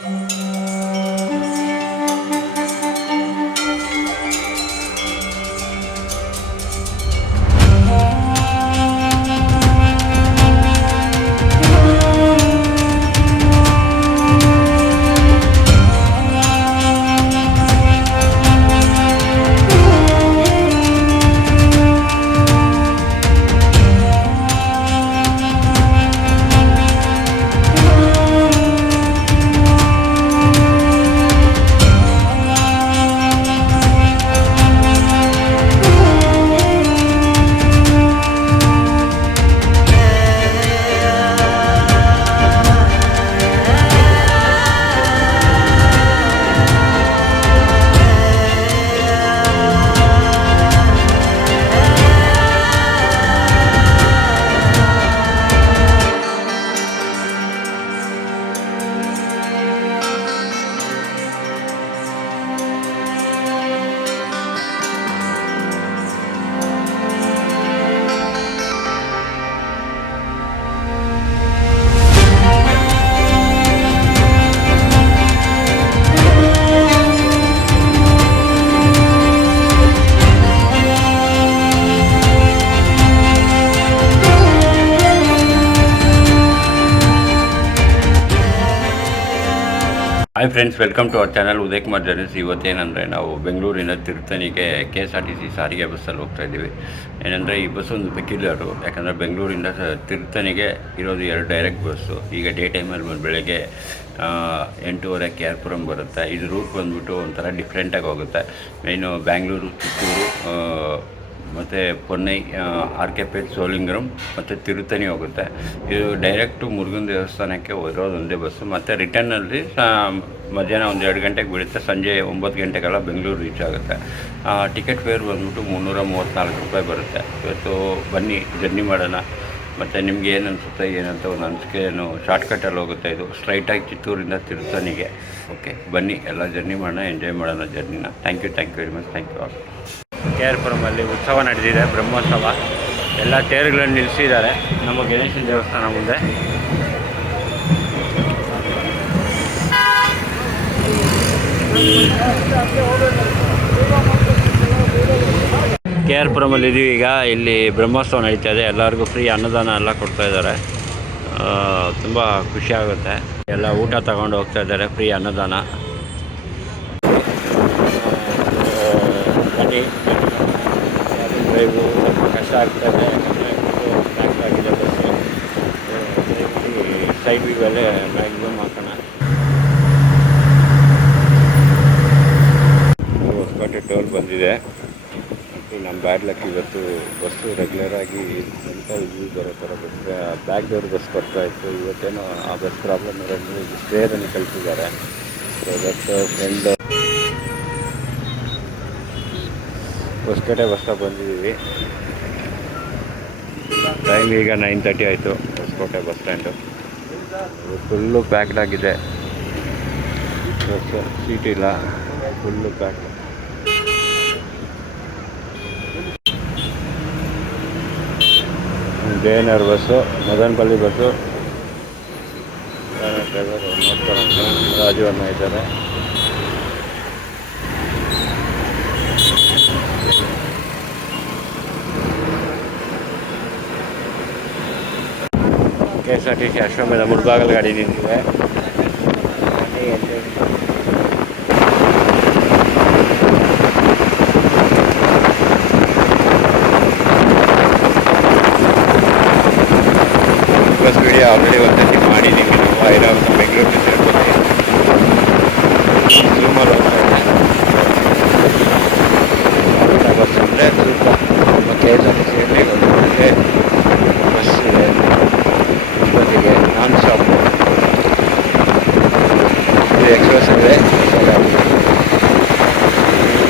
Hi friends, welcome to our channel Uday Kumar journeys. ಇವತ್ತೇನೆಂದರೆ ನಾವು ಬೆಂಗಳೂರಿನ ತಿರುತ್ತಣಿಗೆ KSRTC ಸಾರಿಗೆ ಬಸ್ಸಲ್ಲಿ ಹೋಗ್ತಾ ಇದ್ದೀವಿ. ಏನಂದರೆ ಈ ಬಸ್ ಒಂದು ಪೆಕ್ಯುಲರು, ಯಾಕಂದರೆ ಬೆಂಗಳೂರಿಂದ ತಿರುತ್ತಣಿಗೆ ಇರೋದು 2 ಡೈರೆಕ್ಟ್ ಬಸ್ಸು. ಈಗ ಡೇ ಟೈಮಲ್ಲಿ ಬೆಳಗ್ಗೆ 8:30 KRಪುರಂ ಬರುತ್ತೆ. ಇದು ರೂಟ್ ಬಂದುಬಿಟ್ಟು ಒಂಥರ ಡಿಫ್ರೆಂಟಾಗಿ ಹೋಗುತ್ತೆ. ಮೇಯ್ನು ಬ್ಯಾಂಗ್ಳೂರು, ಚಿತ್ತೂರು ಮತ್ತು ಪೊನ್ನೈ, RK ಪೇಟ್, ಸೋಲಿಂಗರಂ ಮತ್ತು ತಿರುತ್ತಣಿ ಹೋಗುತ್ತೆ. ಇದು ಡೈರೆಕ್ಟು ಮುರುಗನ್ ದೇವಸ್ಥಾನಕ್ಕೆ ಹೋಗಿರೋದು ಒಂದೇ ಬಸ್ಸು. ಮತ್ತು ರಿಟರ್ನಲ್ಲಿ ಮಧ್ಯಾಹ್ನ 1-2 ಗಂಟೆಗೆ ಬಿಡುತ್ತೆ. ಸಂಜೆ 9 ಗಂಟೆಗೆಲ್ಲ ಬೆಂಗಳೂರು ರೀಚ್ ಆಗುತ್ತೆ. ಟಿಕೆಟ್ ಫೇರ್ ಬಂದುಬಿಟ್ಟು 334 ರೂಪಾಯಿ ಬರುತ್ತೆ. ಇವತ್ತು ಬನ್ನಿ ಜರ್ನಿ ಮಾಡೋಣ. ಮತ್ತು ನಿಮ್ಗೆ ಏನು ಅನಿಸುತ್ತೆ ಏನಂತ ಒಂದು ಅನಿಸಿಕೆಯನ್ನು ಶಾರ್ಟ್ಕಟ್ಟಲ್ಲಿ ಹೋಗುತ್ತೆ. ಇದು ಸ್ಟ್ರೈಟಾಗಿ ಚಿತ್ತೂರಿಂದ ತಿರುತ್ತಣಿಗೆ. ಓಕೆ, ಬನ್ನಿ ಎಲ್ಲ ಜರ್ನಿ ಮಾಡೋಣ, ಎಂಜಾಯ್ ಮಾಡೋಣ ಜರ್ನಿನ. Thank you very much. Thank you all. KRಪುರಮಲ್ಲಿ ಉತ್ಸವ ನಡೆದಿದೆ, ಬ್ರಹ್ಮೋತ್ಸವ. ಎಲ್ಲ ತೇರುಗಳನ್ನು ನಿಲ್ಲಿಸಿದ್ದಾರೆ ನಮ್ಮ ಗಣೇಶನ ದೇವಸ್ಥಾನ ಮುಂದೆ. KRಪುರಮಲ್ಲಿ ಇದೀವಿ ಈಗ. ಇಲ್ಲಿ ಬ್ರಹ್ಮೋತ್ಸವ ನಡೀತಾ ಇದೆ. ಎಲ್ಲರಿಗೂ ಫ್ರೀ ಅನ್ನದಾನ ಎಲ್ಲ ಕೊಡ್ತಾಯಿದ್ದಾರೆ. ತುಂಬ ಖುಷಿಯಾಗುತ್ತೆ. ಎಲ್ಲ ಊಟ ತಗೊಂಡು ಹೋಗ್ತಾ ಇದ್ದಾರೆ, ಫ್ರೀ ಅನ್ನದಾನ. ಡ್ರೈವು ಸ್ವಲ್ಪ ಕಷ್ಟ ಆಗ್ತಾಯಿದೆ, ಯಾಕಂದರೆ ಆಗಿದೆ ಬಸ್ಸು. ಸೈಡ್ ವ್ಯೂವಲ್ಲೇ ಮ್ಯಾಕ್ಸಿಮಮ್ ಹಾಕೋಣ. ಹೊಸಕೋಟೆ ಟೋಲ್ ಬಂದಿದೆ. ನಮ್ಮ ಬ್ಯಾಡ್ ಲಕ್, ಇವತ್ತು ಬಸ್ಸು ರೆಗ್ಯುಲರಾಗಿ ಅಂತ ಇದು ಬರೋ ಥರ ಬಸ್, ಬ್ಯಾಗ್ದವ್ರು ಬಸ್ ಬರ್ತಾಯಿತ್ತು. ಇವತ್ತೇನೋ ಆ ಬಸ್ ಪ್ರಾಬ್ಲಮ್ ಇರೋದು ಸ್ಟೇರನ್ನು ಕಳಿಸಿದ್ದಾರೆ. So that friend Hoskote bus stop ಬಂದಿದ್ದೀವಿ. ಟೈಮ್ ಈಗ 9:30 ಆಯಿತು. Hoskote bus stand full packed ಆಗಿದೆ. ಬಸ್ಸು ಸೀಟ್ ಇಲ್ಲ, full packed. JNR bus, Madanapalle bus. Driver ನೋಡ್ತಾರಂತ ರಾಜು ಅನ್ನ ಇದ್ದಾರೆ. KSRTC ಅಶ್ವಮೇಧ ಮುಳ್ಬಾಗಲ್ ಗಾಡಿ ನಿಂತಿದೆ. ಬಸ್ ವಿಡಿಯೋ ಆಲ್ರೆಡಿ ಒಂದ್ಸತಿ ಮಾಡಿದ್ದೀನಿ. ನಾವು ಐರಾವತ ಬೆಂಗಳೂರು ಸೇರ್ಬೋದು ಜೂಮಲ್ಲಿ ಹೋಗ್ತಾ ಬಸ್ ಅಂದರೆ ಸ್ವಲ್ಪ KSRTCಯಲ್ಲಿ ಒಂದು ಬಸ್ ಇದೆ. ತಿರುಪತಿಗೆ ನಾನ್ ಸ್ಟಾಪ್. ಇದು ಎಕ್ಸ್ಪ್ರೆಸ್ ಇದೆ.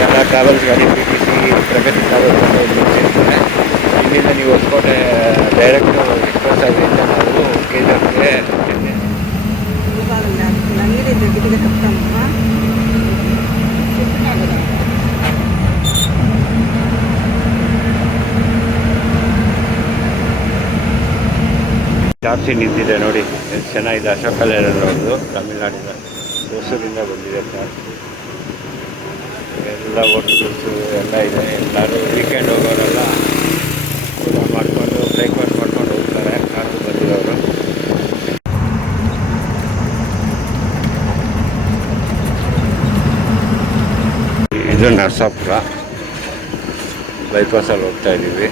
ಕನ್ನಡ ಟ್ರಾವೆಲ್ಸ್ ಗಾಡಿ PTC, ಪ್ರಗತಿ ಟ್ರಾವೆಲ್ಸ್ ಅಂತ ಇಲ್ಲಿ ಸೇರ್ತಾರೆ. ಇಲ್ಲಿಂದ ನೀವು ಹೊಸಕೋಟೆ ಡೈರೆಕ್ಟು ಎಕ್ಸ್ಪ್ರೆಸ್ ಆಗಿಂದ ನಾವು KSRTCಗೆ ಟಾಪ್ಸಿ ನಿಂತಿದೆ ನೋಡಿ, ಎಷ್ಟು ಚೆನ್ನಾಗಿದೆ. ಅಶೋಕ್ ಲೇಲ್ಯಾಂಡ್ ಅವ್ರದ್ದು, ತಮಿಳ್ನಾಡಿನ ಹೊಸೂರಿಂದ ಬಂದಿದೆ ಸರ್. ಎಲ್ಲ ಹೋಟೆಲ್ಸು ಎಲ್ಲ ಇದೆ. ಎಲ್ಲರೂ ವೀಕೆಂಡ್ ಹೋಗೋರೆಲ್ಲ ಊಟ ಮಾಡಿಕೊಂಡು ಬ್ರೇಕ್ಫಾಸ್ಟ್ ಮಾಡ್ಕೊಂಡು ಹೋಗ್ತಾರೆ ಕಾರಲ್ಲಿ ಬಂದಿರೋರು. ಇದು ನರಸಾಪುರ ಬೈಪಾಸಲ್ಲಿ ಹೋಗ್ತಾ ಇದ್ದೀವಿ.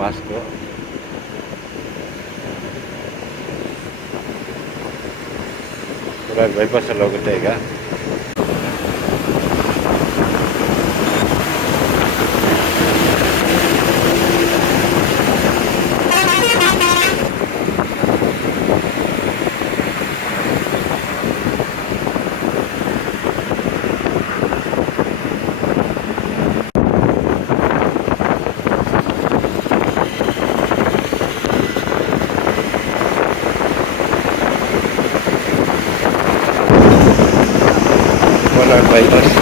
ಮಾಸ್ಕು ಪೂರ ಬೈಪಾಸಲ್ಲಿ ಹೋಗುತ್ತೆ ಈಗ. Bypass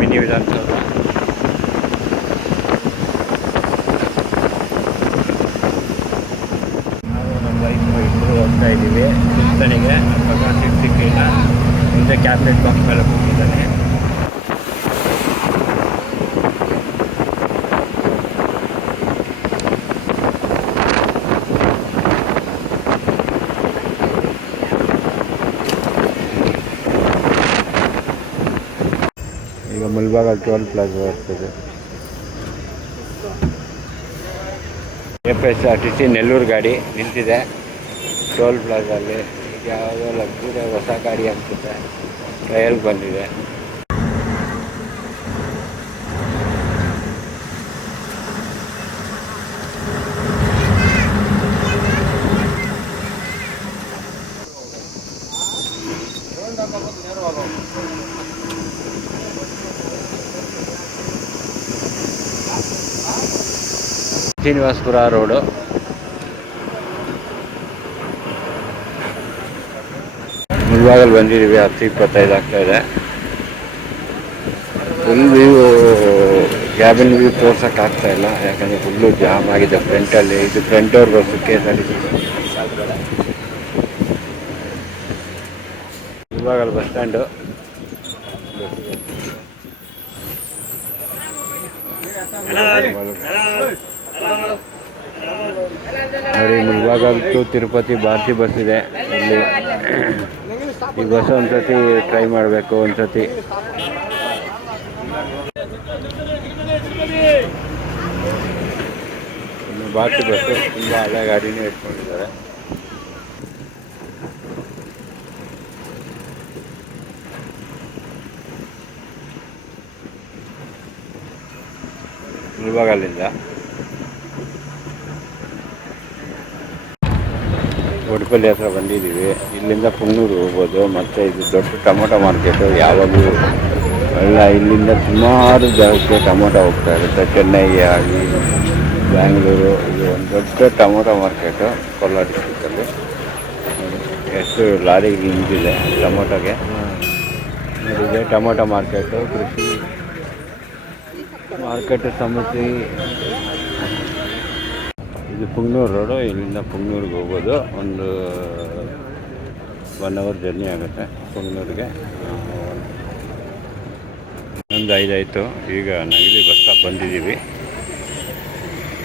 mini Vidhana Soudha. ನಾವು ನಮ್ಮ ವೈಫು ಇಬ್ಬರು ಹೋಗ್ತಾ ಇದ್ದೀವಿ ತಿರುಪತಿಗೆ. ನಮ್ಮ ಮಗ ಸೀಟ್ ಸಿಕ್ಕಿಲ್ಲ, ಮುಂದೆ ಕ್ಯಾಬಿನೆಟ್ ಬಾಕ್ಸ್ ಮೇಲೆ ಕೂತಿದ್ದಾನೆ. ಈಗ ಮುಲ್ಬಾಗಲ್ ಟೋಲ್ ಪ್ಲಾಜಾ ಬರ್ತದೆ. KSRTC ನೆಲ್ಲೂರು ಗಾಡಿ ನಿಂತಿದೆ ಟೋಲ್ ಪ್ಲಾಜಲ್ಲಿ. ಈಗ ಯಾವುದೋ ಲಗ್ಜುರಿ ಹೊಸ ಗಾಡಿ ಅನಿಸುತ್ತೆ, ಟ್ರಯಲ್ ಬಂದಿದೆ. ಶ್ರೀನಿವಾಸಪುರ ರೋಡು. ಮುಳ್ಬಾಗಲ್ ಬಂದಿದ್ದೀವಿ. 10:25 ಆಗ್ತಾಯಿದೆ. ಫುಲ್ ವ್ಯೂ, ಕ್ಯಾಬಿನ್ ವ್ಯೂ ತೋರ್ಸೋಕ್ಕಾಗ್ತಾಯಿಲ್ಲ, ಯಾಕಂದರೆ ಫುಲ್ಲು ಜಾಮ್ ಆಗಿದೆ ಫ್ರಂಟಲ್ಲಿ. ಇದು front door bus KSRTC. Mulbagal bus stand. ನೋಡಿ, ಮುಳ್ಬಾಗಲ್ ಟು ತಿರುಪತಿ ಭಾರತಿ ಬಸ್ ಇದೆ ಇಲ್ಲಿ. ಈ ಬಸ್ ಒಂದ್ಸತಿ ಟ್ರೈ ಮಾಡಬೇಕು ಒಂದ್ಸತಿ. ಭಾರತಿ ಬಸ್ಸು ತುಂಬ ಹಳೆ ಗಾಡಿನೇ ಇಟ್ಕೊಂಡಿದ್ದಾರೆ. ಮುಳ್ಬಾಗಲಿಂದ ಒಡಪಲ್ಲಿ ಹತ್ರ ಬಂದಿದ್ದೀವಿ. ಇಲ್ಲಿಂದ ಪುನ್ನೂರು ಹೋಗ್ಬೋದು. ಮತ್ತು ಇದು ದೊಡ್ಡ ಟೊಮೊಟೊ ಮಾರ್ಕೆಟು ಯಾವಾಗಲೂ ಎಲ್ಲ ಇಲ್ಲಿಂದ ಸುಮಾರು ಜಾಗಕ್ಕೆ ಟೊಮೊಟೊ ಹೋಗ್ತಾ ಇರುತ್ತೆ. ಚೆನ್ನೈ ಆಗಲಿ, ಬ್ಯಾಂಗ್ಳೂರು, ಇದು ಒಂದು ದೊಡ್ಡ ಟೊಮೊಟೊ ಮಾರ್ಕೆಟು ಕೋಲಾರ ಡಿಸ್ಟ್ರಿಕ್ಕಲ್ಲಿ. ಎಷ್ಟು ಲಾರಿ ನಿಂತಿದೆ ಟೊಮೊಟೊಗೆ. ಇದೆ ಟೊಮೊಟೊ ಮಾರ್ಕೆಟು, ಕೃಷಿ ಮಾರ್ಕೆಟ್ ಸಮಿತಿ. ಇದು ಪುಂಗ್ನೂರು ರೋಡು. ಇಲ್ಲಿಂದ ಪುಂಗ್ನೂರಿಗೆ ಹೋಗೋದು ಒಂದು 1 ಅವರ್ ಜರ್ನಿ ಆಗುತ್ತೆ ಪುಂಗ್ನೂರಿಗೆ. ಒಂದು 5 ಆಯಿತು. ಈಗ ನವಿಲಿ ಬಸ್ ಸ್ಟಾಪ್ ಬಂದಿದ್ದೀವಿ.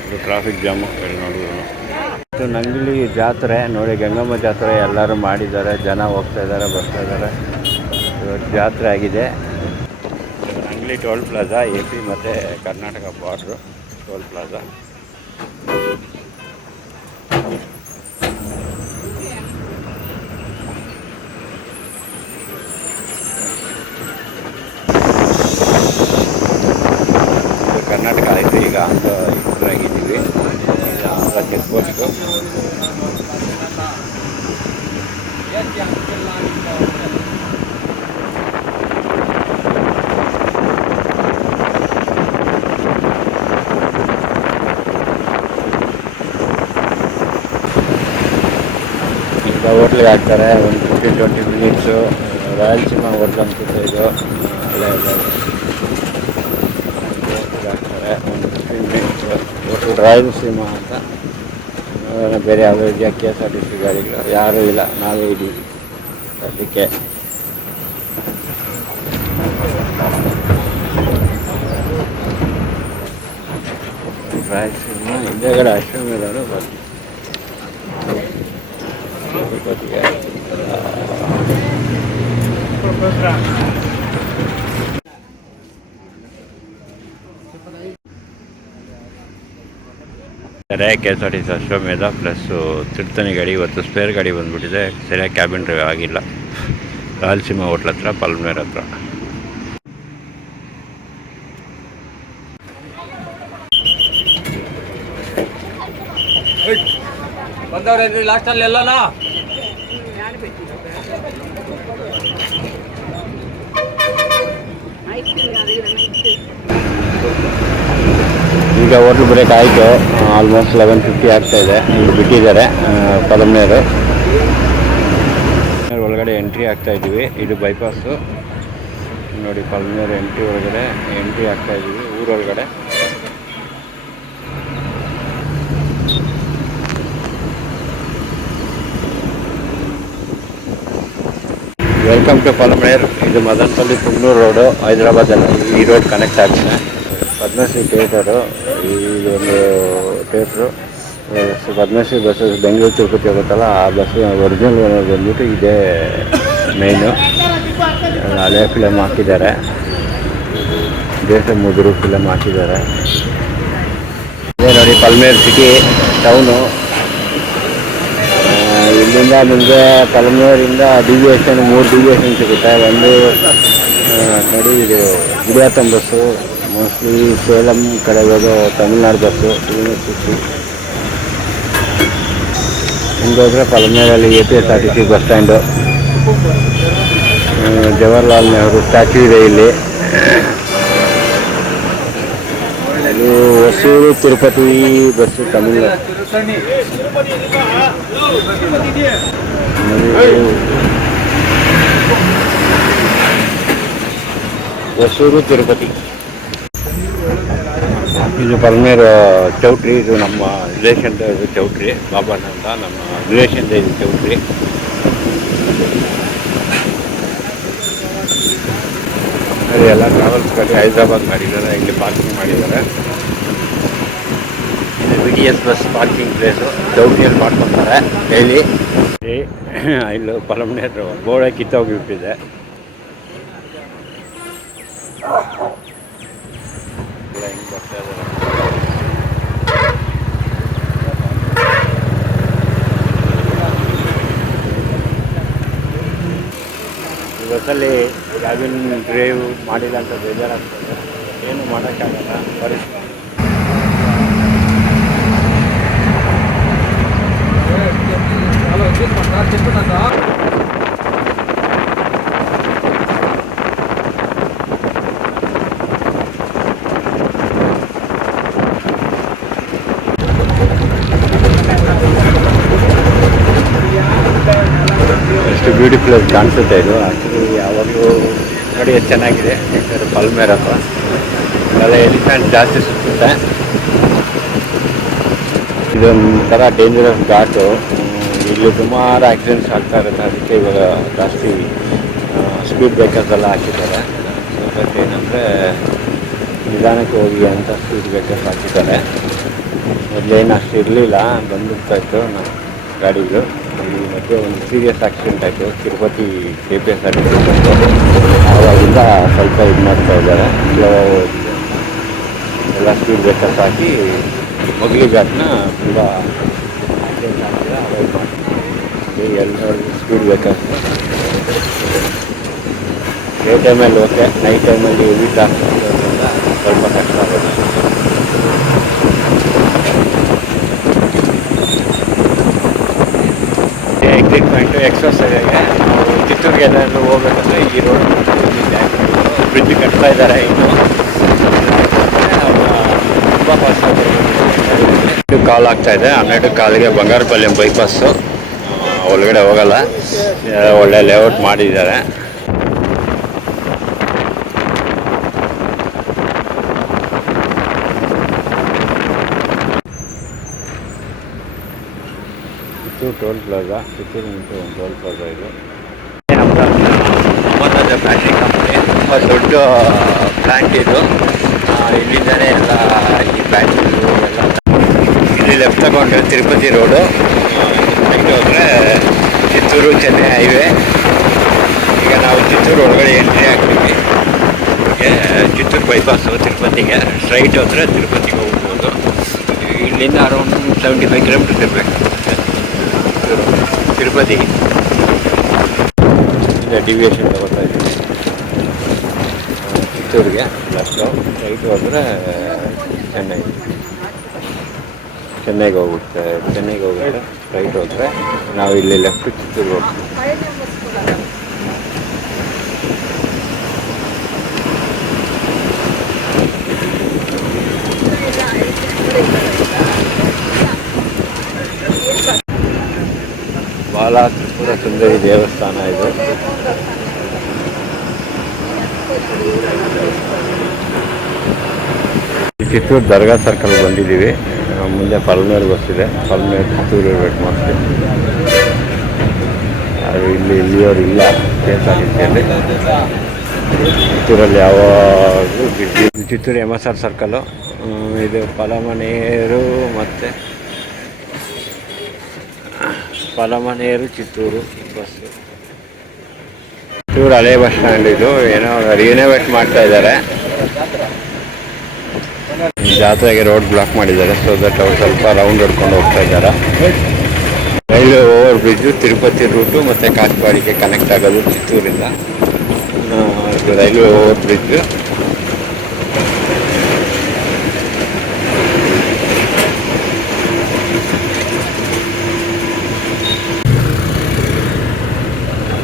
ಇದು ಟ್ರಾಫಿಕ್ ಜಾಮು ಎಲ್ಲಿ ನೋಡಿದ್ರು. ಇದು ನಂಗಿಲಿ ಜಾತ್ರೆ ನೋಡಿ, ಗಂಗಮ್ಮ ಜಾತ್ರೆ ಎಲ್ಲರೂ ಮಾಡಿದ್ದಾರೆ. ಜನ ಹೋಗ್ತಾ ಇದ್ದಾರೆ, ಬರ್ತಾ ಇದ್ದಾರೆ. ಇವತ್ತು ಜಾತ್ರೆ ಆಗಿದೆ. ನಂಗ್ಲಿ ಟೋಲ್ ಪ್ಲಾಜಾ, AP ಮತ್ತು Karnataka border toll plaza. Karnataka ಆಯಿತು. ಈಗ ಇದ್ರಾಗಿದ್ದೀವಿ. Andhra check post. ಈಗ ಹೋಟ್ಲಿಗೆ ಹಾಕ್ತಾರೆ. ಒಂದು 15-20 ಮಿನಿಟ್ಸು. ರಾಯಲಸೀಮಾ ಹೋಟ್ಲ್ ಅನ್ಸುತ್ತೆ ಇದು. ಅಲ್ಲೇ ಹಾಕ್ತಾರೆ. ಒಂದು 15 ಮಿನಿಟ್ಸು. ಹೋಟೆಲ್ ರಾಯಲಸೀಮಾ ಅಂತ. ಬೇರೆ ಯಾವುದೋ ಇದೆಯಾ? KSRTC ಗಾಡಿಗಳು ಯಾರೂ ಇಲ್ಲ, ನಾವೇ ಇದ್ದೀವಿ ಅದಕ್ಕೆ. ರಾಯಲಸೀಮಾ ಹಿಂದೆಗಡೆ ಅಶ್ವಮೇಧನೂ ಬರ್ತೀವಿ. KSRTC ಅಶ್ವಮೇಧ ಪ್ಲಸ್ಸು ತಿರುಪತಿ ಗಾಡಿ. ಇವತ್ತು ಸ್ಪೇರ್ ಗಾಡಿ ಬಂದುಬಿಟ್ಟಿದೆ. ಸರಿಯಾಗಿ ಕ್ಯಾಬಿನ್ ಡ್ರೈವ್ ಆಗಿಲ್ಲ. ರಾಯಲಸೀಮಾ ಹೋಟ್ಲ್ ಹತ್ರ, ಪಲ್ಮೇರ್ ಹತ್ರ. ಬಂದವ್ರೇನ್ರಿ ಲಾಸ್ಟಲ್ಲಿ ಎಲ್ಲನ? ಈಗ ಹೋಟ್ಲ್ ಬ್ರೇಕ್ ಆಯಿತು. ಆಲ್ಮೋಸ್ಟ್ 11:50 ಆಗ್ತಾಯಿದೆ. ಈಗ ಬಿಟ್ಟಿದ್ದಾರೆ ಪಲಮ್ನೇರು. ಒಳಗಡೆ ಎಂಟ್ರಿ ಆಗ್ತಾಯಿದ್ದೀವಿ. ಇದು ಬೈಪಾಸು ನೋಡಿ. ಪಲಮ್ನೇರು ಎಂಟ್ರಿ ಆಗ್ತಾಯಿದ್ದೀವಿ ಊರೊಳಗಡೆ. Welcome to Palamaner. ಇದು ಮದನಪಲ್ಲಿ ಪುಂಗ್ನೂರು ರೋಡು, ಹೈದ್ರಾಬಾದಲ್ಲಿ. ಈ ರೋಡ್ ಕನೆಕ್ಟ್ ಆಗಿದೆ. ಪದ್ಮಶ್ರೀ ಥಿಯೇಟರು. ಇದೊಂದು ಥಿಯೇಟ್ರು. ಪದ್ಮಶ್ರೀ ಬಸ್ಸು ಬೆಂಗಳೂರು ತಿರುಪತಿ ಹೋಗುತ್ತಲ್ಲ, ಆ ಬಸ್ಸು ಒರಿಜಿನಲ್ ಓನರ್ ಬಂದ್ಬಿಟ್ಟು ಇದೇ ಮೇಯ್ನು. ಹಳೆ ಫಿಲಮ್ ಹಾಕಿದ್ದಾರೆ. ದೇಶ ಮುದುರು ಫಿಲಮ್ ಹಾಕಿದ್ದಾರೆ. ಇದೇ ನೋಡಿ ಪಲ್ಮೇರ್ ಸಿಟಿ ಟೌನು. ಇಲ್ಲಿಂದ ನಿಮಗೆ ಪಲಮ್ನೇರಿಂದ ಡಿವಿಯೇಷನ್ 3 ಡಿವಿಯೇಷನ್ ಸಿಗುತ್ತೆ. ಒಂದು ನೋಡಿ, ಇದು ಗುಡಿಯಾತಂ ಬಸ್ಸು, ಮೋಸ್ಟ್ಲಿ ಸೇಲಂ ಕಡೆ ಹೋಗೋ ತಮಿಳ್ನಾಡು ಬಸ್ಸು. ಯೂನಿವರ್ಸಿಟಿ ಹಿಂಗೆ ಹೋದರೆ ಪಲಮ್ನೇರಲ್ಲಿ APSRTC bus stand. Jawaharlal Nehru statue ಇದೆ ಇಲ್ಲಿ. ಇದು ಹೊಸೂರು ತಿರುಪತಿ ಬಸ್ಸು ತಮಿಳ್ನಾಡು. ಹೊಸೂರು ತಿರುಪತಿ. ಇದು ಪಲಮ್ನೇರ್ ಚೌಟ್ರಿ. ಇದು ನಮ್ಮ ರಿಲೇಷನ್ ಇದು ಚೌಟ್ರಿ. ಬಾಬಣ್ಣ ಅಂತ ನಮ್ಮ ರಿಲೇಷನ್ ಇದು ಚೌಟ್ರಿ. ಅಲ್ಲಿ ಎಲ್ಲ ಟ್ರಾವೆಲ್ಸ್ ಗಾಡಿ ಹೈದ್ರಾಬಾದ್ ಮಾಡಿದ್ದಾರೆ. ಇಲ್ಲಿ ಪಾರ್ಕಿಂಗ್ ಮಾಡಿದ್ದಾರೆ. ಇದು BTS ಬಸ್ ಪಾರ್ಕಿಂಗ್ ಪ್ಲೇಸು. ಚೌಟ್ರಿಯಲ್ಲಿ ಮಾಡ್ಕೊತಾರೆ ಡೈಲಿ. ಇಲ್ಲಿ ಪಲಮ್ನೇರ್ ಬೋರ್ಡ್ ಕಿತ್ತೋಗಿಬಿಟ್ಟಿದೆ. ಹಿಂಗೆ ಬರ್ತಾ ಇದ್ದಾರೆ. ಈ ಬಸ್ಸಲ್ಲಿ ಕ್ಯಾಬಿನ್ ಡ್ರೈವ್ ಮಾಡಿಲ್ಲ ಅಂತ ಬೇಜಾರಾಗ್ತದೆ. ಏನು ಮಾಡೋಕ್ಕಾಗಲ್ಲ ಪರಿಸ್ಥಿತಿ. ಬ್ಯೂಟಿಫುಲ್ ಕಾಣಿಸುತ್ತೆ ಇದು. ಆ್ಯಕ್ಚುಲಿ ಯಾವಾಗಲೂ ನೋಡಿ ಎಷ್ಟು ಚೆನ್ನಾಗಿದೆ. ಯಾಕಂದರೆ ಪಲ್ಮೇರಪ್ಪ ಎಲ್ಲ ಎಲಿಫೆಂಟ್ ಜಾಸ್ತಿ ಸುತ್ತುತ್ತೆ. ಇದೊಂಥರ ಡೇಂಜರಸ್ ಘಾಟು. ಇಲ್ಲಿ ಸುಮಾರು ಆಕ್ಸಿಡೆಂಟ್ಸ್ ಆಗ್ತಾ ಇರುತ್ತೆ. ಅದಕ್ಕೆ ಇವಾಗ ಜಾಸ್ತಿ ಸ್ಪೀಡ್ ಬ್ರೇಕರ್ಸ್ ಎಲ್ಲ ಹಾಕಿದ್ದಾರೆ. ಮತ್ತು ಏನಂದರೆ ನಿಧಾನಕ್ಕೆ ಹೋಗಿ ಅಂತ ಸ್ಪೀಡ್ ಬ್ರೇಕರ್ಸ್ ಹಾಕಿದ್ದಾರೆ. ಮೊದಲೇನು ಅಷ್ಟು ಇರಲಿಲ್ಲ, ಬಂದುಬಿಡ್ತಾಯಿತ್ತು ಗಾಡಿಗಳು. ಈ ಮಧ್ಯೆ ಒಂದು ಸೀರಿಯಸ್ ಆಕ್ಸಿಡೆಂಟ್ ಆಯಿತು ತಿರುಪತಿ KPSRTC ಆವಾಗಿಂದ ಸ್ವಲ್ಪ ಇದು ಮಾಡ್ತಾ ಇದ್ದಾರೆ. ಎಲ್ಲ ಸ್ಪೀಡ್ ಬ್ರೇಕರ್ಸ್ ಹಾಕಿ ಮೊಗಲಿ ಘಾಟ್ನ ತುಂಬ ಆಕ್ಸಿಡೆಂಟ್ ಆಗಿಲ್ಲ ಅವಾಯ್ಡ್ ಮಾಡ್ತೀವಿ. ಎಲ್ಲರೂ ಸ್ಪೀಡ್ ಬ್ರೇಕರ್ಸ್ ಡೇ ಟೈಮಲ್ಲಿ ಓಕೆ, ನೈಟ್ ಟೈಮಲ್ಲಿ ಹೆವಿ ಟ್ರಾಫಿಕ್ ಇರೋದ್ರಿಂದ ಸ್ವಲ್ಪ ಕಷ್ಟ ಆಗೋದು. ಎಕ್ಸಿಟ್ ಪಾಯಿಂಟು ಎಕ್ಸರ್ಸೈಸ್ಗೆ ಚಿತ್ತೂರಿಗೆ ಎಲ್ಲರೂ ಹೋಗ್ಬೇಕಂದ್ರೆ ಈ ರೋಡ್ ಬ್ರಿಡ್ಜ್ ಕಟ್ತಾ ಇದ್ದಾರೆ. ಇನ್ನು ತುಂಬ ಫಾಸ್ಟ್ ಕಾಲ್ ಆಗ್ತಾಯಿದೆ. 12 ಕಾಲಿಗೆ ಬಂಗಾರಪಲ್ಲಿ ಬೈಪಾಸು ಒಳಗಡೆ ಹೋಗಲ್ಲ, ಒಳ್ಳೆ ಲೇಔಟ್ ಮಾಡಿದ್ದಾರೆ. ಚಿತ್ತೂರು ಟೋಲ್ ಪ್ಲಾಜಾ, ಚಿತ್ತೂರು ಮುಂಚೆ ಒಂದು ಟೋಲ್ ಪ್ಲಾಜಾ ಇದು. ಅಮರ್ರಾಜ ಬ್ಯಾಟ್ರಿ ಕಂಪ್ನಿ ತುಂಬ ದೊಡ್ಡ ಪ್ಲ್ಯಾಂಟ್ ಇದು. ಇಲ್ಲಿಂದನೇ ಎಲ್ಲ ಈ ಬ್ಯಾಟ್ರಿಗಳು ಎಲ್ಲ. ಇಲ್ಲಿ ಲೆಫ್ಟ್ ತಗೊಂಡ್ರೆ ತಿರುಪತಿ ರೋಡು, ನೆಕ್ಸ್ಟ್ ಹೋದರೆ ಚಿತ್ತೂರು ಚೆನ್ನೈ ಹೈವೇ. ಈಗ ನಾವು ಚಿತ್ತೂರು ಒಳಗಡೆ ಎಂಟ್ರಿ ಆಗ್ತೀವಿ. ಚಿತ್ತೂರು ಬೈಪಾಸು ತಿರುಪತಿಗೆ ಸ್ಟ್ರೈಟ್ ಹೋದರೆ ತಿರುಪತಿಗೆ ಹೋಗ್ಬೋದು. ಇಲ್ಲಿಂದ ಅರೌಂಡ್ 75 ಕಿಲೋಮೀಟರ್ಸ್ ಇರಬೇಕು ತಿರುಪತಿ. ಈಗ ಡಿವಿಯೇಷನ್ ತಗೋತಾ ಇದ್ದೀವಿ ಚಿತ್ತೂರಿಗೆ. ಲೆಫ್ಟು ರೈಟ್ ಹೋದರೆ ಚೆನ್ನೈಗೆ ಹೋಗುತ್ತೆ. ರೈಟ್ ಹೋದರೆ ನಾವು ಇಲ್ಲಿ ಲೆಫ್ಟ್ ಚಿತ್ತೂರಿಗೆ ಹೋಗ್ತೀವಿ. ಬಾಲ ತ್ರಿಪುರ ಸುಂದರಿ ದೇವಸ್ಥಾನ ಇದು. ಚಿತ್ತೂರು ದರ್ಗಾ ಸರ್ಕಲ್ ಬಂದಿದ್ದೀವಿ. ಮುಂದೆ ಪಲ್ಮೇರು ಬಸ್ಸಿದೆ. ಪಲ್ಮೇರು ಚಿತ್ತೂರು ವೇಟ್ ಮಾಡ್ತೀವಿ. ಅದು ಇಲ್ಲಿಯವರು ಇಲ್ಲ KSRTCಯಲ್ಲಿ. ಚಿತ್ತೂರಲ್ಲಿ ಯಾವಾಗಲೂ ಚಿತ್ತೂರು MSR ಸರ್ಕಲ್ಲು. ಇದು ಪಲಮನೇರು ಮತ್ತು ಪಲಮನೇರು ಚಿತ್ತೂರು ಬಸ್ಸು. ಚಿತ್ತೂರು ಹಳೆ ಬಸ್ ಸ್ಟ್ಯಾಂಡ್ ಇದು. ಏನೋ ರಿನೋವೇಟ್ ಮಾಡ್ತಾ ಇದ್ದಾರೆ. ಜಾತ್ರೆಗೆ ರೋಡ್ ಬ್ಲಾಕ್ ಮಾಡಿದ್ದಾರೆ. ಸೊ ದಟ್ ಅವ್ರು ಸ್ವಲ್ಪ ರೌಂಡ್ ಹೊಡ್ಕೊಂಡು ಹೋಗ್ತಾ ಇದ್ದಾರೆ. Railway over bridge Tirupati route ಮತ್ತು ಕಾಟ್ಪಾಡಿಗೆ ಕನೆಕ್ಟ್ ಆಗೋದು ಚಿತ್ತೂರಿಂದ. ಇದು ರೈಲ್ವೆ ಓವರ್ ಬ್ರಿಡ್ಜು.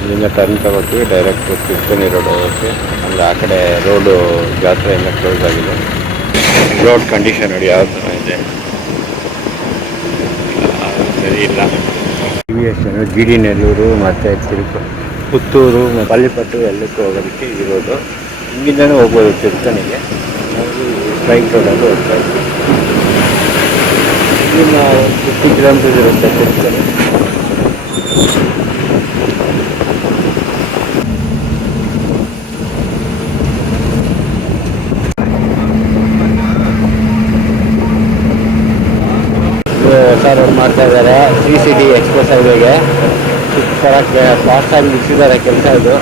ಇಲ್ಲಿಂದ ಟರ್ನ್ ತಗೋತೀವಿ ಡೈರೆಕ್ಟ್ ತಿರುಪತಿ ರೋಡ್ ಹೋಗೋಕ್ಕೆ. ಅಂದರೆ ಆ ಕಡೆ ರೋಡು ಜಾತ್ರೆಯಿಂದ ಕ್ಲೋಸ್ ಆಗಿದೆ. ರೋಡ್ ಕಂಡೀಷನ್ ನೋಡಿ ಯಾವ ಥರ ಇದೆ, ಸರಿ ಇಲ್ಲ. ಡಿವಿಯೇಷನು GD ನೆಲ್ಲೂರು ಮತ್ತು ಪುತ್ತೂರು ಪಲ್ಲಿಪಟ್ಟು ಎಲ್ಲಕ್ಕೂ ಹೋಗೋದಕ್ಕೆ ಇರೋದು. ಹಿಂಗಿಂದನೂ ಹೋಗ್ಬೋದು ತಿರುಪತಿಗೆ. ನಾವು ಸ್ಟ್ರೈಟ್ ರೋಡಲ್ಲಿ ಹೋಗ್ತಾ ಇದ್ವಿ. ಇಲ್ಲಿಂದ 50 ಕಿಲೋಮೀಟರ್ ಇರುತ್ತೆ ತಿರುಪತಿ. ಹೊಸ ರೋಡ್ ಮಾಡ್ತಾ ಇದ್ದಾರೆ. CCD ಎಕ್ಸ್ಪ್ರೆಸ್ ಹೈವೇಗೆ ಬರೋಕ್ಕೆ ಫಾಸ್ಟಾಗಿ ಮುಗಿಸಿದ್ದಾರೆ ಕೆಲಸ ಇದು.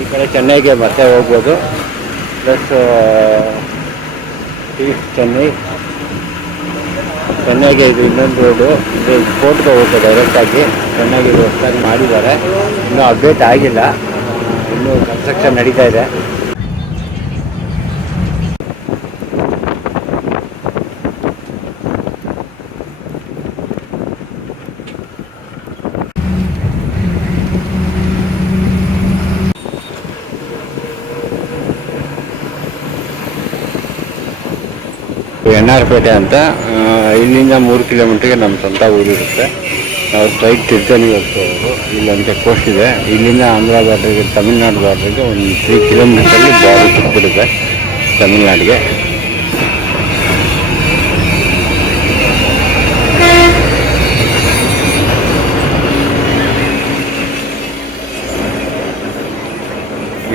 ಈ ಕಡೆ ಚೆನ್ನೈಗೆ ಮತ್ತೆ ಹೋಗ್ಬೋದು. ಪ್ಲಸ್ ಚೆನ್ನೈಗೆ ಇದು ಇನ್ನೊಂದು ರೋಡು. ಇದು ಕೋರ್ಟ್ಗೆ ಹೋಗುತ್ತೆ ಡೈರೆಕ್ಟಾಗಿ. ಚೆನ್ನೈಗೆ ಇದು ಹೊಸದಾಗಿ ಮಾಡಿದ್ದಾರೆ. ಇನ್ನೂ ಅಪ್ಡೇಟ್ ಆಗಿಲ್ಲ, ಇನ್ನೂ ಕನ್ಸ್ಟ್ರಕ್ಷನ್ ನಡೀತಾ ಇದೆ. NR ಪೇಟೆ ಅಂತ. ಇಲ್ಲಿಂದ 3 ಕಿಲೋಮೀಟ್ರಿಗೆ ನಮ್ಮ ಸ್ವಂತ ಊರಿರುತ್ತೆ. ನಾವು ಸ್ಟ್ರೈಟ್ ತಿರ್ಚನಿಗೆ ಹೋಗ್ತಾ ಇರೋದು. ಇಲ್ಲೊಂದು ಚೆಕ್ ಪೋಸ್ಟ್ ಇದೆ. ಇಲ್ಲಿಂದ ಆಂಧ್ರ ಬಾರ್ಡ್ರಿಗೆ ತಮಿಳ್ನಾಡು ಬಾರ್ಡ್ರಿಗೆ ಒಂದು 3 ಕಿಲೋಮೀಟರಲ್ಲಿ ಬಾರ್ಡರ್ ಸಿಕ್ಬಿಡುತ್ತೆ ತಮಿಳ್ನಾಡಿಗೆ.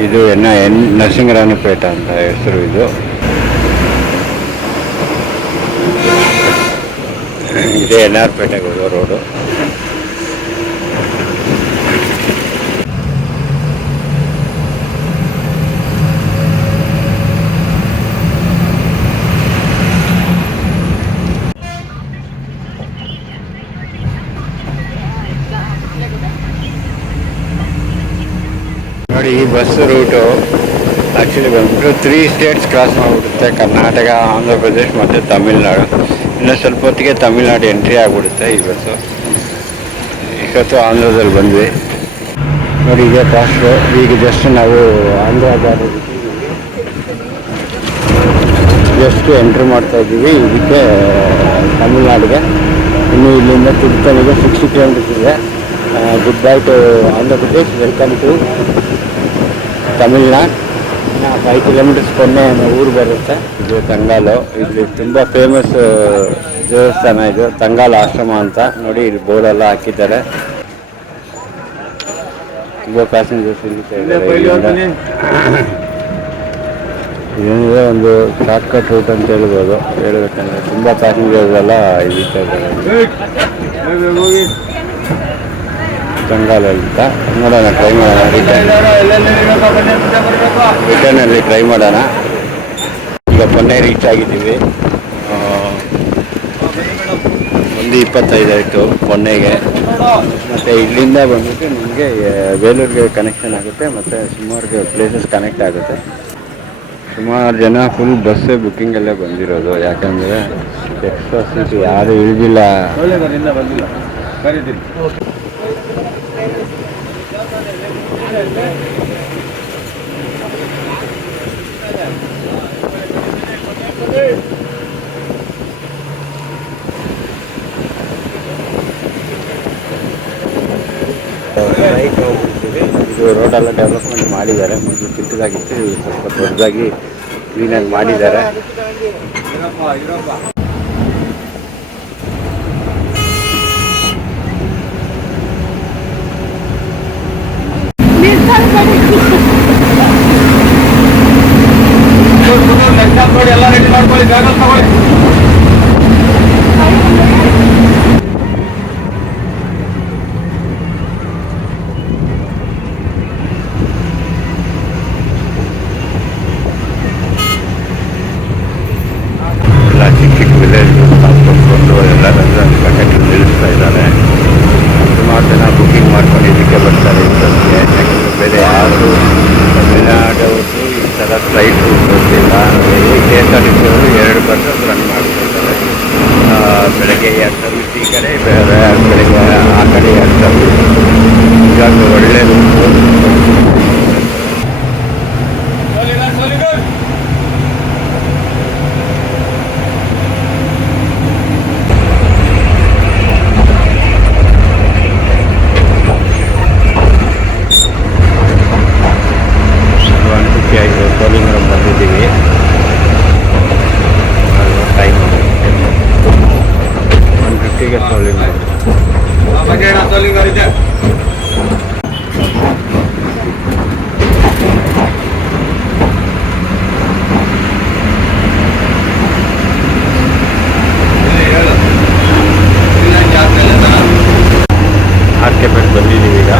ಇದು ನರಸಿಂಗರಾಯನಪೇಟ ಅಂತ ಹೆಸರು. ಇದು ಇದೇ NR ಪೇಟೆಗೆ ಹೋಗೋ ರೋಡು. ನೋಡಿ, ಈ ಬಸ್ ರೂಟು ಆ್ಯಕ್ಚುಲಿ ಬಂದ್ಬಿಟ್ಟು 3 ಸ್ಟೇಟ್ಸ್ ಕ್ರಾಸ್ ಮಾಡಿಬಿಡುತ್ತೆ. ಕರ್ನಾಟಕ, ಆಂಧ್ರ ಪ್ರದೇಶ್ ಮತ್ತು ತಮಿಳ್ನಾಡು. ಇನ್ನು ಸ್ವಲ್ಪ ಹೊತ್ತಿಗೆ ತಮಿಳ್ನಾಡು ಎಂಟ್ರಿ ಆಗಿಬಿಡುತ್ತೆ ಈ ಬಸ್ಸು. ಇವತ್ತು ಆಂಧ್ರದಲ್ಲಿ ಬಂದ್ವಿ. ನೋಡಿ, ಈಗ ಫಾಸ್ಟು. ಈಗ ಜಸ್ಟ್ ನಾವು ಆಂಧ್ರ ಬಾರ್ಡರ್ ಜಸ್ಟ್ ಎಂಟ್ರಿ ಮಾಡ್ತಾ ಇದ್ದೀವಿ ಇದಕ್ಕೆ ತಮಿಳ್ನಾಡಿಗೆ. ಇನ್ನು ಇಲ್ಲಿಂದ ತಿರುಪತಿಗೆ 60 ಕಿಲೋಮೀಟರ್ಸ್ ಇದೆ. Good bye to Andhra Pradesh, welcome to Tamil Nadu. 5 kilometers ಕೊನೆ ಊರು ಬರುತ್ತೆ. ಇದು ತಂಗಾಲು. ಇಲ್ಲಿ ತುಂಬ ಫೇಮಸ್ ದೇವಸ್ಥಾನ ಇದು, ತಂಗಾಲ ಆಶ್ರಮ ಅಂತ. ನೋಡಿ, ಇಲ್ಲಿ ಬೋರ್ಡೆಲ್ಲ ಹಾಕಿದ್ದಾರೆ. ತುಂಬ ಪ್ಯಾಸೆಂಜರ್ಸ್ ಇಲ್ಲಿದೆ. ಇದೇನಿದೆ ಒಂದು ಶಾರ್ಟ್ ಕಟ್ ರೂಟ್ ಅಂತ ಹೇಳ್ಬೇಕಂದ್ರೆ ತುಂಬ ಪ್ಯಾಸೆಂಜರ್ಸ್ ಎಲ್ಲ ಇಲ್ಲಿರ್ತಾ ಇದ್ದಾರೆ. ತಂಗಾಲಂತ ನೋಡೋಣ, ಟ್ರೈ ಮಾಡೋಣ. ರಿಟರ್ನಲ್ಲಿ ಟ್ರೈ ಮಾಡೋಣ. ಈಗ ಪೊನ್ನೆ ರೀಚ್ ಆಗಿದ್ದೀವಿ. 1:25 ಆಯಿತು ಪೊನ್ನೆಗೆ. ಮತ್ತು ಇಲ್ಲಿಂದ ಬಂದ್ಬಿಟ್ಟು ನಿಮಗೆ ಬೇಲೂರಿಗೆ ಕನೆಕ್ಷನ್ ಆಗುತ್ತೆ ಮತ್ತು ಸುಮಾರು ಪ್ಲೇಸಸ್ ಕನೆಕ್ಟ್ ಆಗುತ್ತೆ. ಸುಮಾರು ಜನ ಫುಲ್ ಬಸ್ಸೇ ಬುಕ್ಕಿಂಗಲ್ಲೇ ಬಂದಿರೋದು. ಯಾಕಂದರೆ ಎಕ್ಸ್ಟ್ರಾ ಸೀಟ್ ಯಾರು ಇಳಿದಿಲ್ಲ. ಇದು ರೋಡೆಲ್ಲ ಡೆವಲಪ್ಮೆಂಟ್ ಮಾಡಿದ್ದಾರೆ. ಮೊದಲು ಚಿಕ್ಕದಾಗಿತ್ತು, ಸ್ವಲ್ಪ ದೊಡ್ಡದಾಗಿ ಕ್ಲೀನಾಗಿ ಮಾಡಿದ್ದಾರೆ. ನೋಡಿ, ಎಲ್ಲ ರೆಡಿ ಮಾಡ್ಕೊಳ್ಳಿ, ಜಾಗ ತಗೊಳ್ಳಿ. ಎಲ್ಲ ಚಿಕ್ಕ ಚಿಕ್ಕ ವಿಲೇಜ್ ಹಾಕ್ಕೊಂಡು ಎಲ್ಲರೂ ಕಟ್ಟಕ್ಕೆ ನಿಲ್ಲಿಸ್ತಾ ಇದ್ದಾರೆ. ಸುಮಾರು ಜನ ಬುಕ್ಕಿಂಗ್ ಮಾಡ್ಕೊಂಡು ಇದಕ್ಕೆ ಬರ್ತಾರೆ ಈ ಬಸ್ಗೆ. ಯಾಕಂದರೆ ಬೇರೆ ಯಾರು ತಮಿಳ್ನಾಡವರು ಈ ಥರ ಫ್ಲೈಟ್ ಗೊತ್ತಿಲ್ಲ. KSRTC ಅವರು 2 ಬಸ್ ರನ್ ಮಾಡ್ತಿರ್ತಾರೆ. ಬೆಳಗ್ಗೆ 2 ಸರ್ವಿಸ್ ಈ ಕಡೆ, ಬೆಳಗ್ಗೆ ಆ ಕಡೆ 2 ಸರ್ವಿಸ್. ಇವಾಗ ಒಳ್ಳೆ ಸೋಲಿಂಗ್ರಮ್ ಬಂದಿದ್ದೀವಿ. ಟೈಮ್ 1:50ಗೆ ಸೋಲಿಂಗ್ರಮ್. RK ಪೇಟೆ ಬಂದಿದ್ದೀವಿ. ಈಗ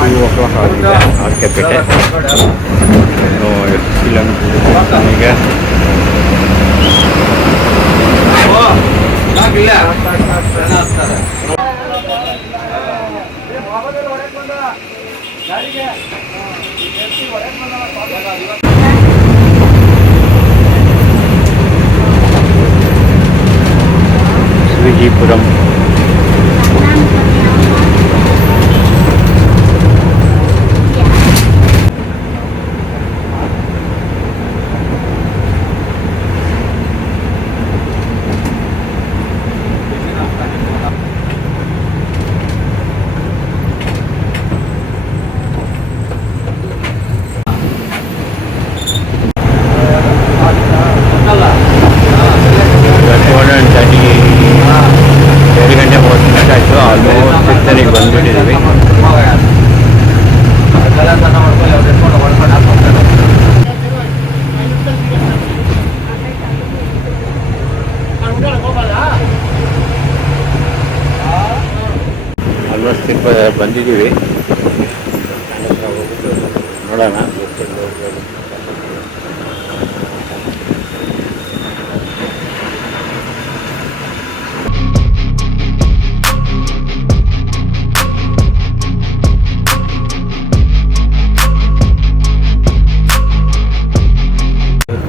2 o'clock ಆಗಿದೆ. RK ಪೇಟೆ ಇನ್ನು 8 ಕಿಲೋಮೀಟರ್. ಈಗ ವಿಜಿಪುರಂ. ಹತ್ರ ಹೋಗ್ಬಿಟ್ಟು ನೋಡೋಣ.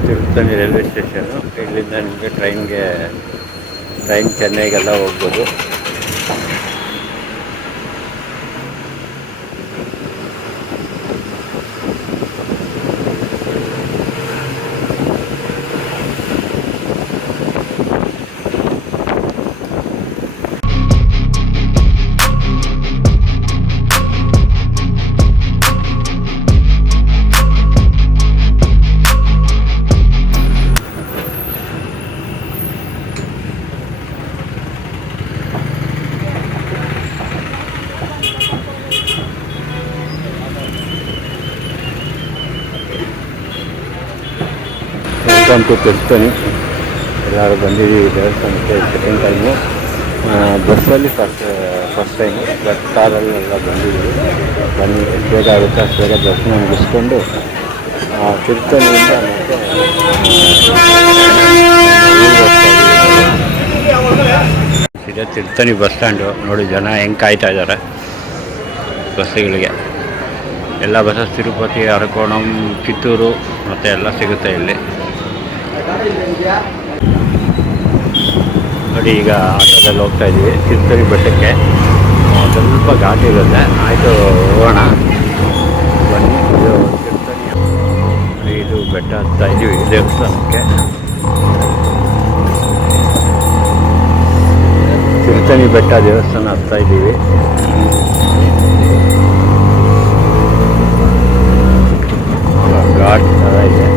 Tirupati railway station. ಇಲ್ಲಿಂದ ನಿಮಗೆ ಟ್ರೈನ್ ಚೆನ್ನೈಗೆಲ್ಲ ಹೋಗ್ಬೋದು. Welcome to Tirupati. ಎಲ್ಲರೂ ಬಂದಿದ್ದೀವಿ ದೇವಸ್ಥಾನಕ್ಕೆ ಸೆಕೆಂಡ್ ಟೈಮು. ಬಸ್ಸಲ್ಲಿ ಫಸ್ಟ್ ಟೈಮು, ಬಟ್ ಕಾರಲ್ಲಿ ಎಲ್ಲ ಬಂದಿದ್ದೀವಿ. ಬನ್ನಿ, ಬೇಗ ಆಗುತ್ತೆ ಅಷ್ಟು ಬೇಗ ದರ್ಶನ ಮುಗಿಸ್ಕೊಂಡು ತಿರುಪತಿಯಿಂದ ಸೀದಾ ತಿರುಪತಿ ಬಸ್ ಸ್ಟ್ಯಾಂಡು. ನೋಡಿ ಜನ ಹೆಂಗೆ ಕಾಯ್ತಾ ಇದ್ದಾರೆ ಬಸ್ಸುಗಳಿಗೆ. ಎಲ್ಲ ಬಸ್ಸಸ್ ತಿರುಪತಿ, ಅರಕೋಣಂ, ಕಿತ್ತೂರು ಮತ್ತು ಎಲ್ಲ ಸಿಗುತ್ತೆ ಇಲ್ಲಿ. ನೋಡಿ ಈಗ ಆಟೋದಲ್ಲಿ ಹೋಗ್ತಾ ಇದ್ದೀವಿ ತಿರುಪತಿ ಬೆಟ್ಟಕ್ಕೆ. ಸ್ವಲ್ಪ ಘಾಟ್ ಇರುತ್ತೆ. ಆಯಿತು, ಹೋಗೋಣ ಬನ್ನಿ. ಇದು ತಿರುಪತಿ, ಇದು ಬೆಟ್ಟ ಹತ್ತಾ ಇದ್ದೀವಿ ದೇವಸ್ಥಾನಕ್ಕೆ. ತಿರುಪತಿ ಬೆಟ್ಟ ದೇವಸ್ಥಾನ ಹತ್ತಾ ಇದ್ದೀವಿ. ಘಾಟ್ ಥರ ಇದೆ.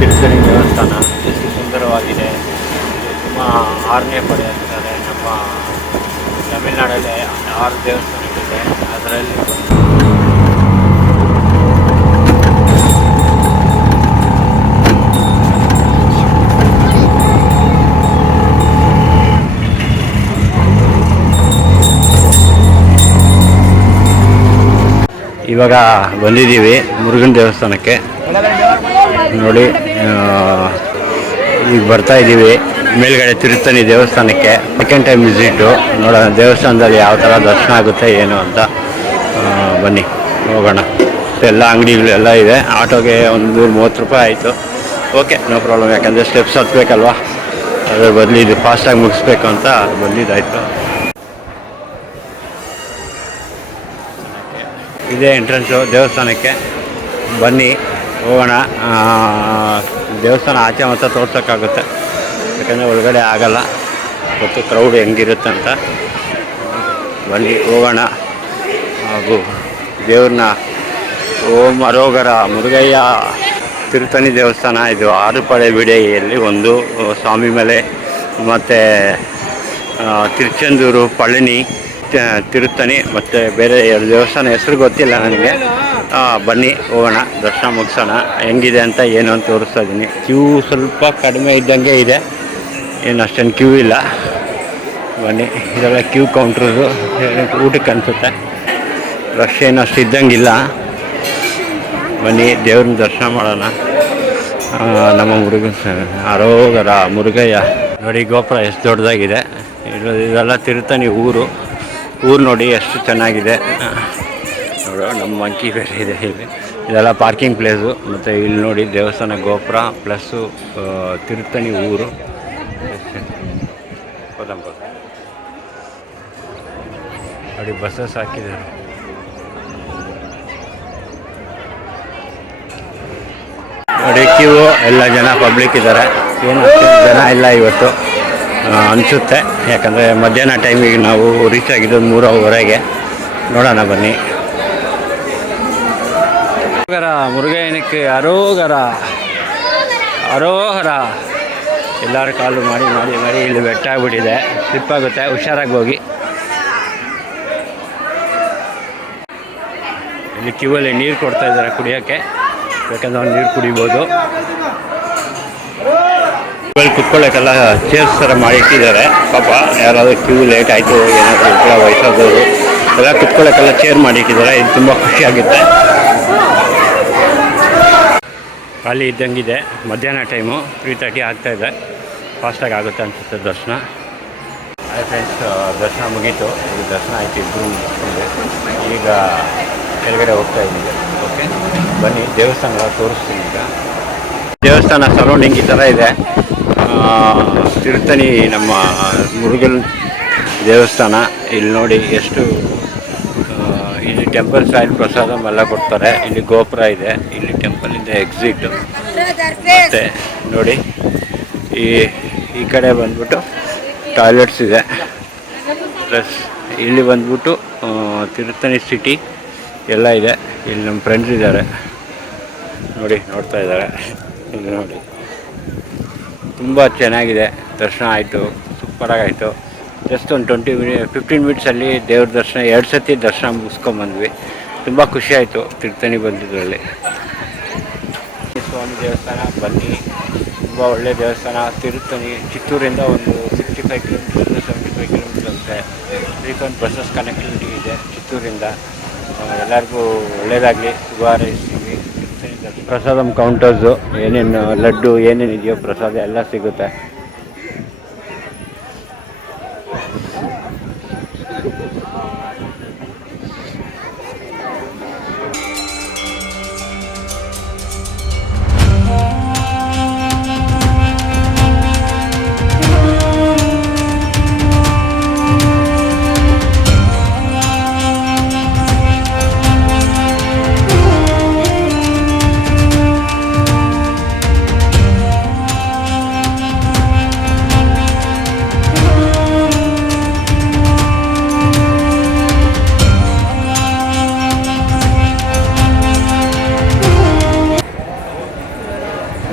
ತಿರುಪತಿ ದೇವಸ್ಥಾನ ಎಷ್ಟು ಸುಂದರವಾಗಿದೆ. ನಮ್ಮ 6ನೇ ಪಡೆ ಅಂತಾರೆ. ನಮ್ಮ ತಮಿಳುನಾಡಲ್ಲಿ 6 ದೇವಸ್ಥಾನಗಳಿದೆ. ಅದರಲ್ಲಿ ಇವಾಗ ಬಂದಿದ್ದೀವಿ ಮುರುಘನ್ ದೇವಸ್ಥಾನಕ್ಕೆ. ನೋಡಿ ಈಗ ಬರ್ತಾ ಇದ್ದೀವಿ ಮೇಲ್ಗಡೆ ತಿರುಪತಿ ದೇವಸ್ಥಾನಕ್ಕೆ. Second time visit. ನೋಡೋಣ ದೇವಸ್ಥಾನದಲ್ಲಿ ಯಾವ ಥರ ದರ್ಶನ ಆಗುತ್ತೆ ಏನು ಅಂತ. ಬನ್ನಿ ಹೋಗೋಣ. ಎಲ್ಲ ಅಂಗಡಿಗಳೆಲ್ಲ ಇದೆ. ಆಟೋಗೆ ಒಂದು 30 ರೂಪಾಯಿ ಆಯಿತು. Okay, no problem. ಯಾಕಂದರೆ ಸ್ಟೆಪ್ಸ್ ಹತ್ತಬೇಕಲ್ವ, ಅದ್ರ ಬದಲು ಇದು ಫಾಸ್ಟಾಗಿ ಮುಗಿಸ್ಬೇಕು ಅಂತ ಬಂದಿದ್ದಾಯಿತು. ಇದೇ ಎಂಟ್ರೆನ್ಸು ದೇವಸ್ಥಾನಕ್ಕೆ. ಬನ್ನಿ ಹೋಗೋಣ. ದೇವಸ್ಥಾನ ಆಚೆ ಮಾತ್ರ ತೋರ್ಸೋಕ್ಕಾಗುತ್ತೆ, ಯಾಕಂದರೆ ಒಳಗಡೆ ಆಗಲ್ಲ. ಮತ್ತು ಕ್ರೌಡ್ ಹೆಂಗಿರುತ್ತೆ ಅಂತ. ಬನ್ನಿ ಹೋಗೋಣ. ಹಾಗೂ ದೇವ್ರನ್ನ ಓಂ ಅರೋಗರ ಮುರುಗಯ್ಯ ತಿರುಪತಿ ದೇವಸ್ಥಾನ. ಇದು 6 ಪಡೆ ಬಿಡೆಯಲ್ಲಿ ಒಂದು ಸ್ವಾಮಿ ಮಲೆ ಮತ್ತು ತಿರುಚೆಂದೂರು, ಪಳನಿ, ತಿರುಪತಿ ಮತ್ತು ಬೇರೆ 2 ದೇವಸ್ಥಾನ ಹೆಸರು ಗೊತ್ತಿಲ್ಲ ನನಗೆ. ಬನ್ನಿ ಹೋಗೋಣ, ದರ್ಶನ ಮುಗಿಸೋಣ. ಹೆಂಗಿದೆ ಅಂತ ಏನು ಅಂತ ತೋರಿಸ್ತಾ ಇದ್ದೀನಿ. ಕ್ಯೂ ಸ್ವಲ್ಪ ಕಡಿಮೆ ಇದ್ದಂಗೆ ಇದೆ, ಏನು ಅಷ್ಟೊಂದು ಕ್ಯೂ ಇಲ್ಲ. ಬನ್ನಿ, ಇದೆಲ್ಲ ಕ್ಯೂ ಕೌಂಟ್ರದು ಊಟಕ್ಕೆ ಅನಿಸುತ್ತೆ. ರಶ್ ಏನು ಅಷ್ಟು ಇದ್ದಂಗಿಲ್ಲ. ಬನ್ನಿ ದೇವ್ರನ್ನ ದರ್ಶನ ಮಾಡೋಣ. ನಮ್ಮ ಅರೋಗರ ಮುರುಗಯ್ಯ. ನೋಡಿ ಗೋಪುರ ಎಷ್ಟು ದೊಡ್ಡದಾಗಿದೆ. ಇದೆಲ್ಲ ತಿರುಪತಿ ಊರು ನೋಡಿ ಎಷ್ಟು ಚೆನ್ನಾಗಿದೆ. ನೋಡು, ನಮ್ಮ ಮಂಕಿ ಬೇರೆ ಇದೆ ಇಲ್ಲಿ. ಇದೆಲ್ಲ ಪಾರ್ಕಿಂಗ್ ಪ್ಲೇಸು. ಮತ್ತು ಇಲ್ಲಿ ನೋಡಿ ದೇವಸ್ಥಾನ ಗೋಪುರ ಪ್ಲಸ್ಸು ತಿರುಪತಿ ಊರು. ನೋಡಿ ಬಸ್ಸಸ್ ಹಾಕಿದ್ದಾರೆ. ನೋಡಿ ಕ್ಯೂ ಎಲ್ಲ ಜನ ಪಬ್ಲಿಕ್ ಇದ್ದಾರೆ. ಏನು ಜನ ಇಲ್ಲ ಇವತ್ತು ಅನಿಸುತ್ತೆ, ಯಾಕಂದರೆ ಮಧ್ಯಾಹ್ನ ಟೈಮಿಗೆ ನಾವು ರೀಚ್ ಆಗಿದ್ದು 3:30. ನೋಡೋಣ ಬನ್ನಿ. ಮುರುಗಯ್ಯನಕ್ಕೆ ಅರೋಗರ ಅರೋಹರ. ಎಲ್ಲರೂ ಕಾಲು ಮಾಡಿ ಇಲ್ಲಿ ಬೆಟ್ಟ ಆಗಿಬಿಟ್ಟಿದೆ. ಸ್ಲಿಪ್ ಆಗುತ್ತೆ, ಹುಷಾರಾಗಿ ಹೋಗಿ. ಇಲ್ಲಿ ಕ್ಯೂವಲ್ಲಿ ನೀರು ಕೊಡ್ತಾ ಇದ್ದಾರೆ ಕುಡಿಯೋಕ್ಕೆ, ಬೇಕಂದ್ರೆ ಅವ್ರು ನೀರು ಕುಡಿಬೋದು. ಕ್ಯೂವಲ್ಲಿ ಕುತ್ಕೊಳ್ಳೋಕ್ಕೆಲ್ಲ ಚೇರ್ಸ್ ಥರ ಮಾಡಿಟ್ಟಿದ್ದಾರೆ. ಪಾಪ ಯಾರಾದರೂ ಕ್ಯೂ ಲೇಟ್ ಆಯಿತು, ಏನಾದರೂ ಕೂಡ ವಯಸ್ಸಾದವರು ಎಲ್ಲ ಕುತ್ಕೊಳ್ಳೋಕ್ಕೆಲ್ಲ ಚೇರ್ ಮಾಡಿಟ್ಟಿದ್ದಾರೆ. ಇದು ತುಂಬ ಖುಷಿಯಾಗುತ್ತೆ. ಖಾಲಿ ಇದ್ದಂಗಿದೆ. ಮಧ್ಯಾಹ್ನ ಟೈಮು 3:30 ಆಗ್ತಾಯಿದೆ. ಫಾಸ್ಟಾಗಿ ಆಗುತ್ತೆ ಅನಿಸುತ್ತೆ ದರ್ಶನ. ಹಾಯ್ ಫ್ರೆಂಡ್ಸ್, ದರ್ಶನ ಮುಗೀತು. ಈಗ ದರ್ಶನ ಆಯಿತು, ಇಬ್ಬರು ಮುಗಿಸ್ಕೊಂಡು ಈಗ ಕೆಳಗಡೆ ಹೋಗ್ತಾ ಇದ್ದೀವಿ. ಓಕೆ, ಬನ್ನಿ ದೇವಸ್ಥಾನ ತೋರಿಸ್ತೀನಿ. ಈಗ ದೇವಸ್ಥಾನ ಸರೌಂಡಿಂಗ್ ಈ ಥರ ಇದೆ. ತಿರುತ್ತಣಿ ನಮ್ಮ ಮುರುಗಲ್ ದೇವಸ್ಥಾನ. ಇಲ್ಲಿ ನೋಡಿ ಎಷ್ಟು ಇಲ್ಲಿ ಟೆಂಪಲ್ ಸ್ಟೈಲ್ ಪ್ರಸಾದ ಎಲ್ಲ ಕೊಡ್ತಾರೆ. ಇಲ್ಲಿ ಗೋಪುರ ಇದೆ, ಇಲ್ಲಿ ಟೆಂಪಲಿಂದ ಎಕ್ಸಿಟ್. ಮತ್ತು ನೋಡಿ ಈ ಕಡೆ ಬಂದ್ಬಿಟ್ಟು ಟಾಯ್ಲೆಟ್ಸ್ ಇದೆ. ಪ್ಲಸ್ ಇಲ್ಲಿ ಬಂದ್ಬಿಟ್ಟು ತಿರುತ್ತಣಿ ಸಿಟಿ ಎಲ್ಲ ಇದೆ. ಇಲ್ಲಿ ನಮ್ಮ ಫ್ರೆಂಡ್ಸ್ ಇದ್ದಾರೆ ನೋಡಿ, ನೋಡ್ತಾ ಇದ್ದಾರೆ. ಇಲ್ಲಿ ನೋಡಿ ತುಂಬ ಚೆನ್ನಾಗಿದೆ. ದರ್ಶನ ಆಯಿತು, ಸೂಪರಾಗಾಯಿತು. ಜಸ್ಟ್ ಒಂದು 15 ಮಿನಿಟ್ಸಲ್ಲಿ ದೇವ್ರ ದರ್ಶನ 2 ಸತಿ ದರ್ಶನ ಮುಗಿಸ್ಕೊಂಬಂದ್ವಿ. ತುಂಬ ಖುಷಿಯಾಯಿತು ತಿರುತ್ತಣಿ ಬಂದಿದ್ದರಲ್ಲಿ. ಸ್ವಾಮಿ ದೇವಸ್ಥಾನ ಬನ್ನಿ, ತುಂಬ ಒಳ್ಳೆಯ ದೇವಸ್ಥಾನ. ತಿರುತ್ತಣಿ ಚಿತ್ತೂರಿಂದ ಒಂದು 65 ಕಿಲೋಮೀಟರ್ 75 ಕಿಲೋಮೀಟರ್ ಆಗುತ್ತೆ. ಫ್ರೀಕ್ವೆಂಟ್ ಬಸ್ಸಸ್ ಕನೆಕ್ಟಿವಿಟಿ ಇದೆ ಚಿತ್ತೂರಿಂದ. ಎಲ್ಲರಿಗೂ ಒಳ್ಳೆಯದಾಗಲಿ, ಶುಭ ಹಾರೈಸ್ತೀವಿ. ಪ್ರಸಾದಂ ಕೌಂಟರ್ಸು, ಏನೇನು ಲಡ್ಡು ಏನೇನಿದೆಯೋ ಪ್ರಸಾದ ಎಲ್ಲ ಸಿಗುತ್ತೆ.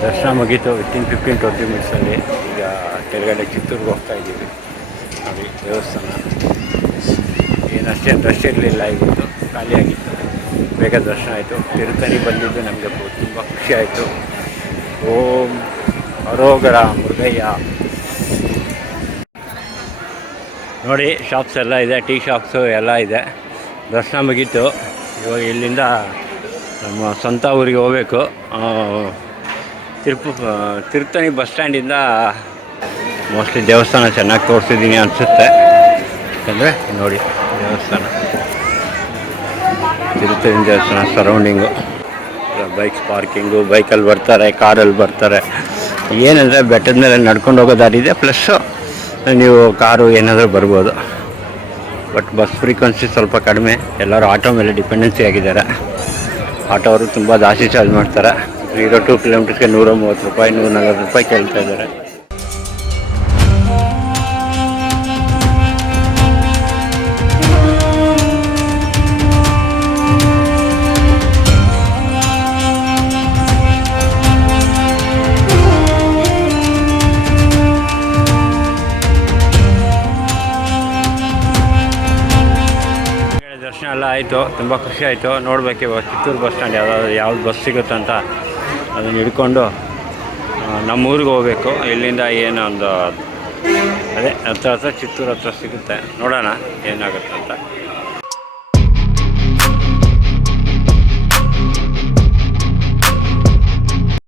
ದರ್ಶನ ಮುಗೀತು ವಿತಿನ್ 15-20 ಮಿನಿಟ್ಸಲ್ಲಿ. ಈಗ ಕೆಳಗಡೆ ಚಿತ್ತೂರಿಗೆ ಹೋಗ್ತಾ ಇದ್ದೀವಿ. ನೋಡಿ ದೇವಸ್ಥಾನ ಏನಷ್ಟೇನು ರಶ್ ಇರಲಿಲ್ಲ, ಇವತ್ತು ಖಾಲಿಯಾಗಿತ್ತು. ಬೇಗ ದರ್ಶನ ಆಯಿತು. ತಿರುತ್ತಣಿ ಬಂದಿದ್ದು ನಮಗೆ ತುಂಬ ಖುಷಿ ಆಯಿತು. ಓಂ ಅರೋಗರ ಮುರುಗಯ್ಯ. ನೋಡಿ ಶಾಪ್ಸ್ ಎಲ್ಲ ಇದೆ, ಟೀ ಶಾಪ್ಸು ಎಲ್ಲ ಇದೆ. ದರ್ಶನ ಮುಗೀತು. ಇವಾಗ ಇಲ್ಲಿಂದ ನಮ್ಮ ಸ್ವಂತ ಊರಿಗೆ ಹೋಗಬೇಕು. ತಿರುತ್ತಣಿ ಬಸ್ ಸ್ಟ್ಯಾಂಡಿಂದ ಮೋಸ್ಟ್ಲಿ ದೇವಸ್ಥಾನ ಚೆನ್ನಾಗಿ ತೋರಿಸಿದ್ದೀನಿ ಅನಿಸುತ್ತೆ. ಯಾಕಂದರೆ ನೋಡಿ ದೇವಸ್ಥಾನ, ತಿರುತ್ತಣಿ ದೇವಸ್ಥಾನ ಸರೌಂಡಿಂಗು, ಬೈಕ್ಸ್ ಪಾರ್ಕಿಂಗು, ಬೈಕಲ್ಲಿ ಬರ್ತಾರೆ, ಕಾರಲ್ಲಿ ಬರ್ತಾರೆ. ಏನಂದರೆ ಬೆಟ್ಟದ ಮೇಲೆ ನಡ್ಕೊಂಡು ಹೋಗೋ ದಾರಿ ಇದೆ, ಪ್ಲಸ್ಸು ನೀವು ಕಾರು ಏನಾದರೂ ಬರ್ಬೋದು. ಬಟ್ ಬಸ್ ಫ್ರೀಕ್ವೆನ್ಸಿ ಸ್ವಲ್ಪ ಕಡಿಮೆ. ಎಲ್ಲರೂ ಆಟೋ ಮೇಲೆ ಡಿಪೆಂಡೆನ್ಸಿ ಆಗಿದ್ದಾರೆ. ಆಟೋ ಅವರು ತುಂಬ ಜಾಸ್ತಿ ಚಾರ್ಜ್ ಮಾಡ್ತಾರೆ. 2 ಕಿಲೋಮೀಟರ್ಸ್ಗೆ 130 ರೂಪಾಯಿ 140 ರೂಪಾಯಿ ಕೇಳ್ತಾ ಇದ್ದಾರೆ. ದರ್ಶನ ಎಲ್ಲ ಆಯಿತು, ತುಂಬ ಖುಷಿ ಆಯಿತು. ನೋಡಬೇಕು ಇವಾಗ ಚಿತ್ತೂರು ಬಸ್ ಸ್ಟ್ಯಾಂಡ್ ಯಾವ್ದು ಬಸ್ ಸಿಗುತ್ತಂತ ಅದನ್ನು ಹಿಡ್ಕೊಂಡು ನಮ್ಮೂರಿಗೆ ಹೋಗಬೇಕು. ಇಲ್ಲಿಂದ ಏನು ಒಂದು ಅದೇ ಹತ್ರ ಚಿತ್ತೂರು ಹತ್ರ ಸಿಗುತ್ತೆ. ನೋಡೋಣ ಏನಾಗುತ್ತೆ ಅಂತ.